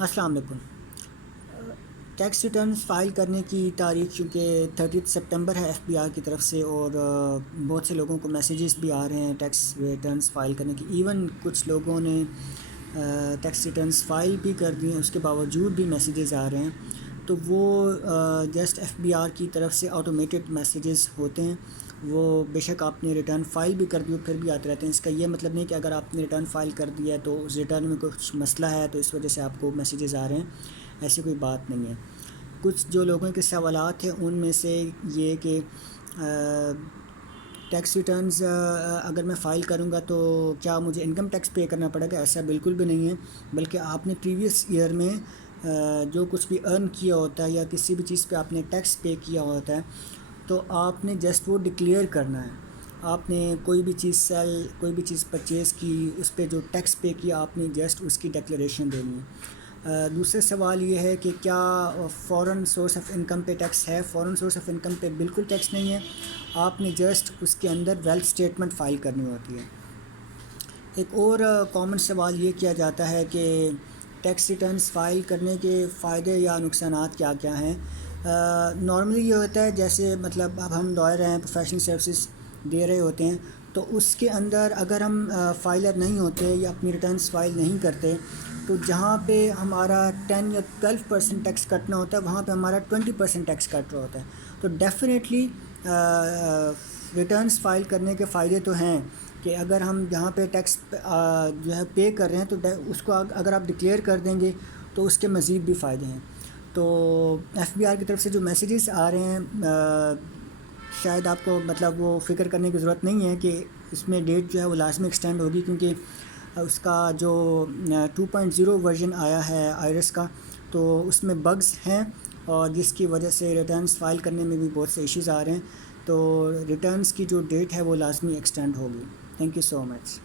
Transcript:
السلام علیکم۔ Tax returns file کرنے کی تاریخ چونکہ 30 سپتمبر ہے ایف بی آر کی طرف سے، اور بہت سے لوگوں کو میسیجز بھی آ رہے ہیں ٹیکس ریٹرنز فائل کرنے کی۔ ایون کچھ لوگوں نے ٹیکس ریٹرنز فائل بھی کر دی ہیں، اس کے باوجود بھی میسیجز آ رہے ہیں، تو وہ جسٹ ایف بی آر کی طرف سے آٹومیٹڈ میسیجز ہوتے ہیں۔ وہ بے شک آپ نے ریٹرن فائل بھی کر دی پھر بھی آتے رہتے ہیں۔ اس کا یہ مطلب نہیں کہ اگر آپ نے ریٹرن فائل کر دیا ہے تو اس ریٹرن میں کچھ مسئلہ ہے تو اس وجہ سے آپ کو میسیجز آ رہے ہیں، ایسی کوئی بات نہیں ہے۔ کچھ جو لوگوں کے سوالات ہیں ان میں سے یہ کہ ٹیکس ریٹرنز اگر میں فائل کروں گا تو کیا مجھے انکم ٹیکس پے کرنا پڑے گا؟ ایسا بالکل بھی نہیں ہے، بلکہ آپ نے پریویس ایئر میں جو کچھ بھی ارن کیا ہوتا ہے یا کسی بھی چیز پہ آپ نے ٹیکس پے کیا ہوتا ہے تو آپ نے جسٹ وہ ڈکلیئر کرنا ہے۔ آپ نے کوئی بھی چیز کوئی بھی چیز پرچیز کی، اس پہ جو ٹیکس پے کیا آپ نے جسٹ اس کی ڈکلیریشن دینی ہے۔ دوسرا سوال یہ ہے کہ کیا فورن سورس آف انکم پہ ٹیکس ہے؟ فورن سورس آف انکم پہ بالکل ٹیکس نہیں ہے، آپ نے جسٹ اس کے اندر ویلتھ اسٹیٹمنٹ فائل کرنی ہوتی ہے۔ ایک اور کامن سوال یہ کیا جاتا ہے کہ ٹیکس ریٹرنز فائل کرنے کے فائدے یا نقصانات کیا کیا ہیں؟ نارملی یہ ہوتا ہے جیسے مطلب اب ہم لائر ہیں، پروفیشنل سروسز دے رہے ہوتے ہیں، تو اس کے اندر اگر ہم فائلر نہیں ہوتے یا اپنی ریٹرنز فائل نہیں کرتے تو جہاں پہ ہمارا 10 یا 12% ٹیکس کٹنا ہوتا ہے وہاں پہ ہمارا 20% ٹیکس کٹ رہا ہوتا ہے۔ تو ڈیفینیٹلی ریٹرنز فائل کرنے کے فائدے تو ہیں کہ اگر ہم جہاں پہ ٹیکس جو ہے پے کر رہے ہیں تو اس کو اگر آپ ڈکلیئر کر دیں گے تو اس کے مزید بھی فائدے ہیں۔ تو ایف بی آر کی طرف سے جو میسیجز آ رہے ہیں شاید آپ کو مطلب وہ فکر کرنے کی ضرورت نہیں ہے کہ اس میں ڈیٹ جو ہے وہ لازمی ایکسٹینڈ ہوگی، کیونکہ اس کا جو 2.0 ورژن آیا ہے آئرس کا تو اس میں بگز ہیں، اور جس کی وجہ سے ریٹرنز فائل کرنے میں بھی بہت سے ایشوز آ رہے ہیں۔ تو ریٹرنز کی جو ڈیٹ ہے وہ لازمی ایکسٹینڈ ہوگی۔ Thank you so much.